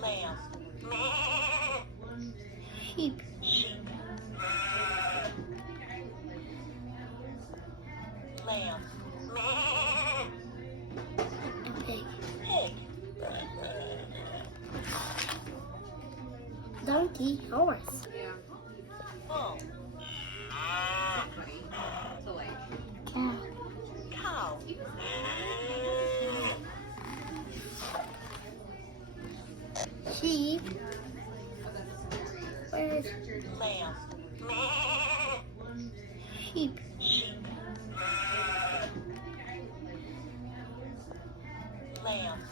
Lamb. Sheep. Lamb. A pig. Pig. Donkey. Horse. Bull. Cow. Cow. Sheep. Where's Lamb. sheep? Lamb.